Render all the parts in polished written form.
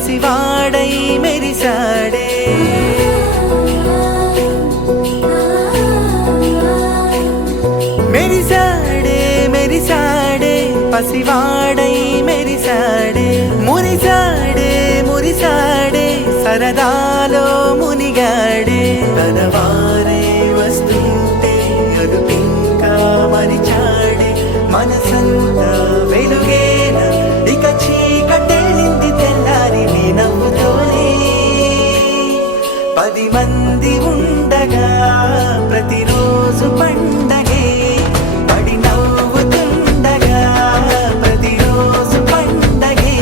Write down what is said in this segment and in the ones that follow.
పసివాడై మెరిసాడే. మెరిసాడే మెరిసాడే పసివాడై మెరిసాడే. మురిసాడే మురిసాడే సరదాలో మునిగాడే. తనవారే వస్తుంటే అదుపింకా మరిచాడే. మనసంతా వెలుగేన ఇక చీకటెళ్ళింది తెల్లారి నీ నవ్వుతోనే. 10 మంది ఉండగా ప్రతిరోజు పండగే. పడి నవ్వుతుండగా ప్రతిరోజు పండగే.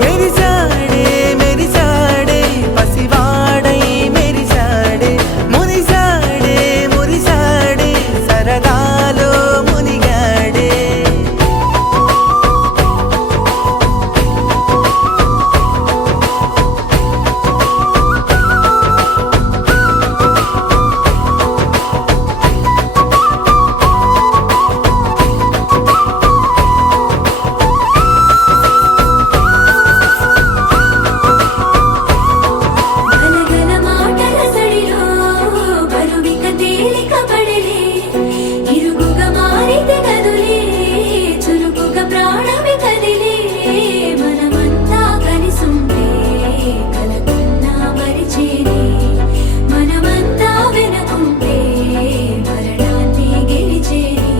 మెరిసాడే మెరిసాడే పసివాడై మెరిసాడే. మురిసాడే మురిసాడే సరదాలో మునిగాడే. గలగల మాటల సడిలో బరువిక తేలిక పడలే. ఇరుగుగా మారితే కదులే చురుకుగా ప్రాణమి కదిలే. మనమంతా కలిసుంటే కలకున్నా మరిచేనే. మనమంతా వెనకుంటే మరణాన్ని గెలిచేనే.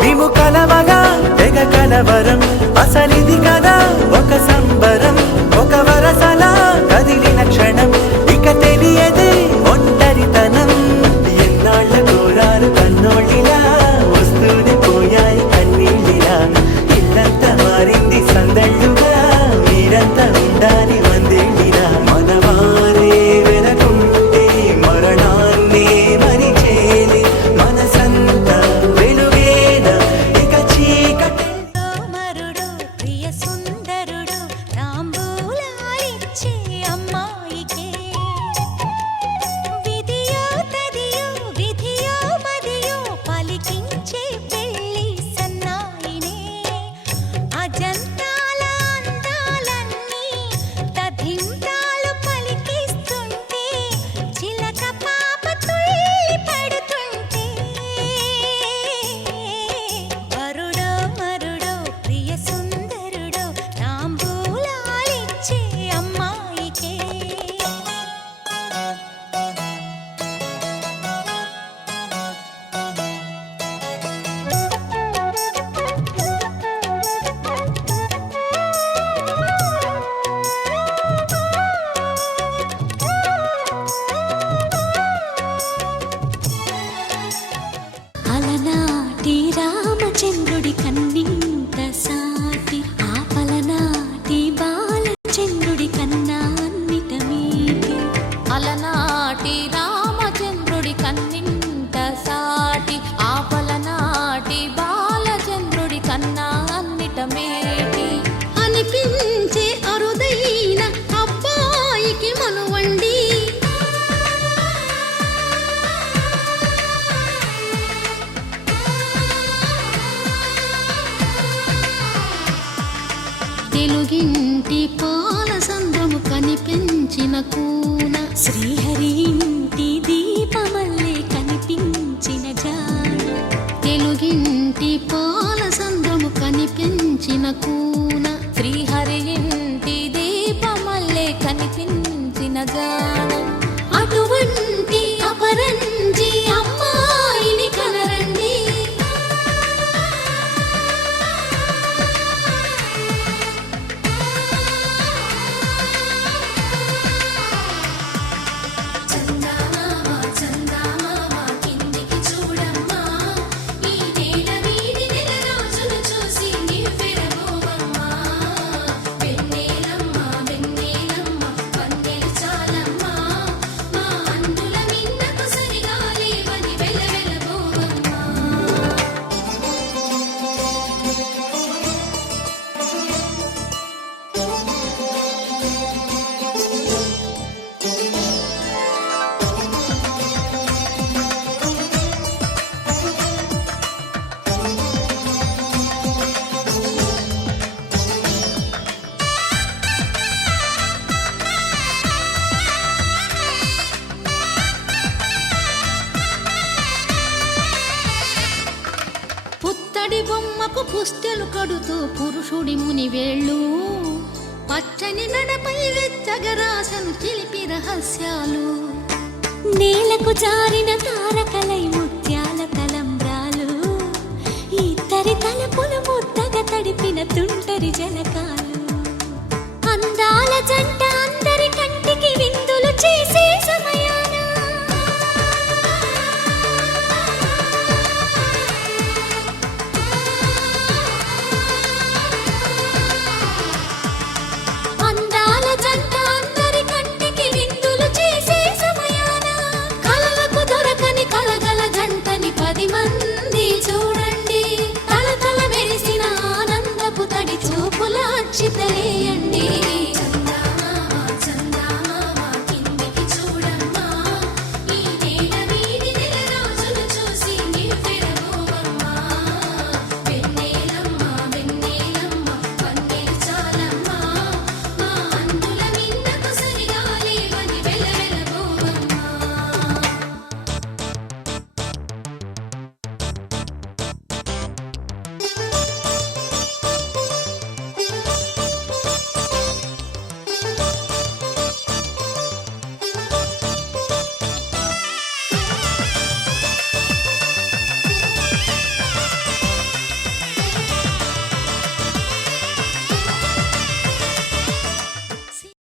మేము కలవగా తెగ కలవరం. అసలిది కదా ఒక సంబరం. ఒక వరసలా కదిలిన క్షణం ఇక తెలియదే ఒంటరితనం. ఎన్నాళ్ళ కోరారు కన్నోళ్ళిలా వస్తూనే పోయాయి కన్నీళ్ళిలా. ఇల్లంతా మారింది సందళ్ళుగా మీరంతా ఉండాలి వందేళ్ళిలా. మనవారే వెనకుంటే మరణాన్నే మరిచేది. మనసంతా వెలుగేన ఇక చీకటి. మరుడు ప్రియ సుందరుడు తాంబూలాలిచ్చే అమ్మాయికే. విధియో తదియో విధియో మదియో పలికించే పెళ్లి సన్నాయినే. అజంతాల అందాలన్నీ తథింతాలు పలికిస్తుంటే చిలక పాప తుళ్ళి పడుతుంటే. వరుడో మరుడో ప్రియ సుందరుడో తాంబూలాలిచ్చే అమ్మాయికే. అలనాటి రామచంద్రుడి కన్నింత సాటి ఆపలనాటి బాలచంద్రుడి కన్నా అన్నిట మీటి. అలనాటి రామచంద్రుడి కన్నింత సాటి ఆపలనాటి బాలచంద్రుడి కన్నా అన్నిట మేటి. అనిపించే అరుదైన అబ్బాయికి మనువండి. తెలుగింటి పాల సంద్రము కనిపించిన కూన. శ్రీహరి ఇంటి దీపమల్లే కనిపించిన జాడ. తెలుగింటి పాల సంద్రము కనిపించిన కూన. శ్రీహరి ఇంటి దీపమల్లే కనిపించిన జాడ. అటువంటి అపరంజి అమ్మాయిని కనరండి. చందమామ చందమామ కిందికి చూడమ్మా. ఈ నేల వీడి నెల రోజులు చూసి నివ్వెరబోవమ్మా. వెన్నెలమ్మ వెన్నెలమ్మ వన్నెలు చాలమ్మా. ప్రేమకు పుస్తెలు కడుతూ పురుషుడి ముని వేళ్ళు పచ్చని నడపై వెచ్చగరాసను చిలిపి రహస్యాలు నేలకు జారిన తారకలై ముత్యాల తలంబ్రాలు ఇద్దరి తలపులు ముద్దగా తడిపిన తుంటరి జలకాలు అందాల జంట